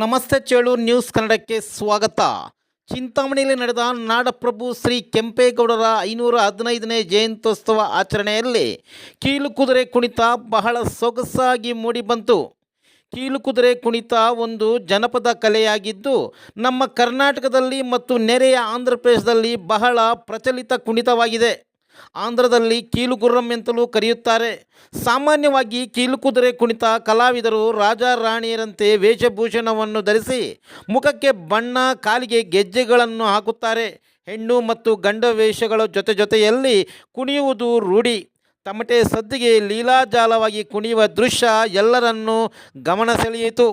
ನಮಸ್ತೆ ಚೇಳೂರು ನ್ಯೂಸ್ ಕನ್ನಡಕ್ಕೆ ಸ್ವಾಗತ. ಚಿಂತಾಮಣಿಯಲ್ಲಿ ನಡೆದ ನಾಡಪ್ರಭು ಶ್ರೀ ಕೆಂಪೇಗೌಡರ 515ನೇ ಜಯಂತ್ಯೋತ್ಸವ ಆಚರಣೆಯಲ್ಲಿ ಕೀಲುಕುದುರೆ ಕುಣಿತ ಬಹಳ ಸೊಗಸಾಗಿ ಮೂಡಿಬಂತು. ಕೀಲುಕುದುರೆ ಕುಣಿತ ಒಂದು ಜನಪದ ಕಲೆಯಾಗಿದ್ದು ನಮ್ಮ ಕರ್ನಾಟಕದಲ್ಲಿ ಮತ್ತು ನೆರೆಯ ಆಂಧ್ರ ಪ್ರದೇಶದಲ್ಲಿ ಬಹಳ ಪ್ರಚಲಿತ ಕುಣಿತವಾಗಿದೆ. ಆಂಧ್ರದಲ್ಲಿ ಕೀಲುಗುರ್ರಂ ಎಂತಲೂ ಕರೆಯುತ್ತಾರೆ. ಸಾಮಾನ್ಯವಾಗಿ ಕೀಲುಕುದುರೆ ಕುಣಿತ ಕಲಾವಿದರು ರಾಜ ರಾಣಿಯರಂತೆ ವೇಷಭೂಷಣವನ್ನು ಧರಿಸಿ ಮುಖಕ್ಕೆ ಬಣ್ಣ, ಕಾಲಿಗೆ ಗೆಜ್ಜೆಗಳನ್ನು ಹಾಕುತ್ತಾರೆ. ಹೆಣ್ಣು ಮತ್ತು ಗಂಡ ವೇಷಗಳ ಜೊತೆಯಲ್ಲಿ ಕುಣಿಯುವುದು ರೂಢಿ. ತಮಟೆ ಸದ್ದಿಗೆ ಲೀಲಾಜಾಲವಾಗಿ ಕುಣಿಯುವ ದೃಶ್ಯ ಎಲ್ಲರನ್ನೂ ಗಮನ ಸೆಳೆಯಿತು.